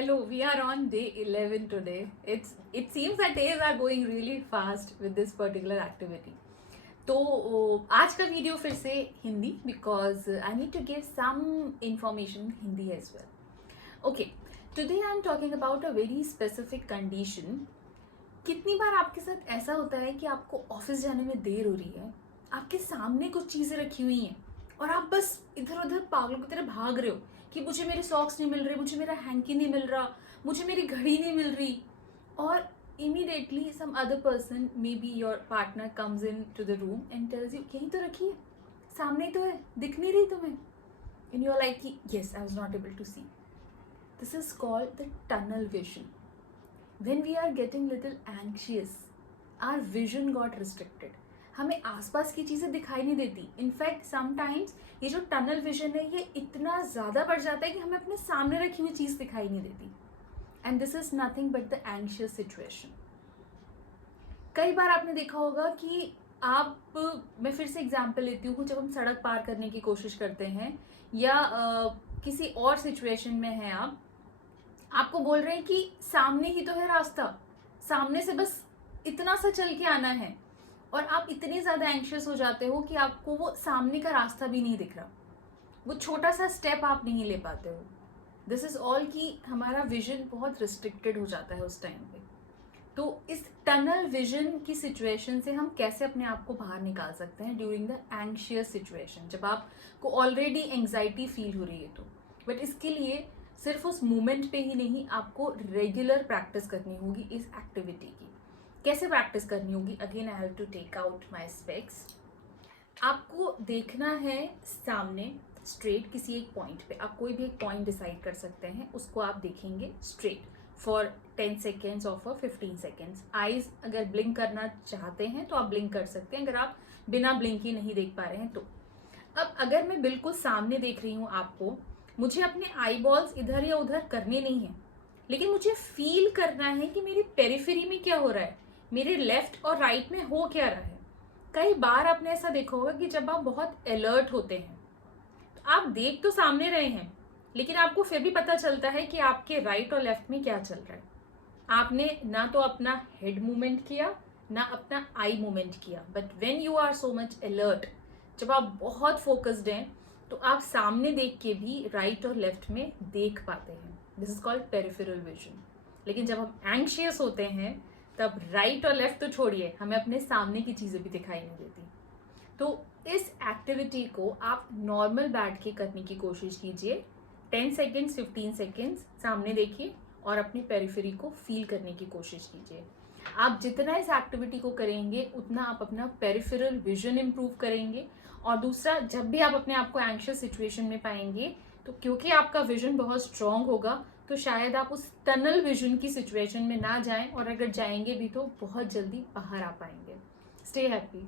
Hello, we are on day 11 today. It seems that days are going really fast with this particular activity. तो आज का video फिर से Hindi because I need to give some information Hindi as well. Okay, today I am talking about a very specific condition. कितनी बार आपके साथ ऐसा होता है कि आपको ऑफिस जाने में देर हो रही है, आपके सामने कुछ चीज़ें रखी हुई हैं और आप बस इधर उधर पागलों की तरह भाग रहे हो कि मुझे मेरे सॉक्स नहीं मिल रहे, मुझे मेरा हैंकी नहीं मिल रहा, मुझे मेरी घड़ी नहीं मिल रही, और immediately some other person, maybe your partner, comes into the room and tells you यही तो रखी है, सामने ही तो है, दिख नहीं रही तुम्हें, and you're like yes, I was not able to see. This is called the tunnel vision. When we are getting little anxious, our vision got restricted. हमें आसपास की चीज़ें दिखाई नहीं देती. इनफैक्ट समटाइम्स ये जो टनल विजन है ये इतना ज़्यादा बढ़ जाता है कि हमें अपने सामने रखी हुई चीज़ दिखाई नहीं देती. And this is nothing but the anxious situation. कई बार आपने देखा होगा कि मैं फिर से एग्जाम्पल लेती हूँ, जब हम सड़क पार करने की कोशिश करते हैं या किसी और सिचुएशन में हैं, आपको बोल रहे हैं कि सामने ही तो है रास्ता, सामने से बस इतना सा चल के आना है, और आप इतने ज़्यादा एंशियस हो जाते हो कि आपको वो सामने का रास्ता भी नहीं दिख रहा, वो छोटा सा स्टेप आप नहीं ले पाते हो. दिस इज़ ऑल कि हमारा विजन बहुत रिस्ट्रिक्टेड हो जाता है उस टाइम पे. तो इस टनल विजन की सिचुएशन से हम कैसे अपने आप को बाहर निकाल सकते हैं ड्यूरिंग द एंशियस सिचुएशन, जब आपको ऑलरेडी एंग्जाइटी फील हो रही है. तो बट इसके लिए सिर्फ उस मोमेंट पे ही नहीं, आपको रेगुलर प्रैक्टिस करनी होगी इस एक्टिविटी की. कैसे प्रैक्टिस करनी होगी? Again I have to take out my specs. आपको देखना है सामने स्ट्रेट किसी एक पॉइंट पे. आप कोई भी एक पॉइंट डिसाइड कर सकते हैं, उसको आप देखेंगे स्ट्रेट फॉर 10 सेकेंड्स और फॉर 15 सेकेंड्स. आईज अगर ब्लिंक करना चाहते हैं तो आप ब्लिंक कर सकते हैं, अगर आप बिना ब्लिंक ही नहीं देख पा रहे हैं तो. अब अगर मैं बिल्कुल सामने देख रही हूँ आपको, मुझे अपने आई बॉल्स इधर या उधर करने नहीं है, लेकिन मुझे फील करना है कि मेरी पेरिफेरी में क्या हो रहा है, मेरे लेफ्ट और राइट में हो क्या रहा है. कई बार आपने ऐसा देखा होगा कि जब आप बहुत अलर्ट होते हैं तो आप देख तो सामने रहे हैं, लेकिन आपको फिर भी पता चलता है कि आपके राइट और लेफ्ट में क्या चल रहा है. आपने ना तो अपना हेड मूवमेंट किया, ना अपना आई मूवमेंट किया. But when you are so much alert, जब आप बहुत फोकस्ड हैं, तो आप सामने देख के भी राइट और लेफ्ट में देख पाते हैं. This is called peripheral vision. लेकिन जब हम एंग्शियस होते हैं तब राइट और लेफ्ट तो छोड़िए, हमें अपने सामने की चीज़ें भी दिखाई नहीं देती. तो इस एक्टिविटी को आप नॉर्मल बैठ के करने की कोशिश कीजिए. 10 सेकेंड्स 15 सेकेंड्स सामने देखिए और अपनी पेरिफेरी को फील करने की कोशिश कीजिए. आप जितना इस एक्टिविटी को करेंगे उतना आप अपना पेरिफेरल विजन इम्प्रूव करेंगे. और दूसरा, जब भी आप अपने आप को एंग्शियस सिचुएशन में पाएंगे, तो क्योंकि आपका विजन बहुत स्ट्रांग होगा, तो शायद आप उस टनल विजन की सिचुएशन में ना जाएं, और अगर जाएंगे भी तो बहुत जल्दी बाहर आ पाएंगे. Stay happy.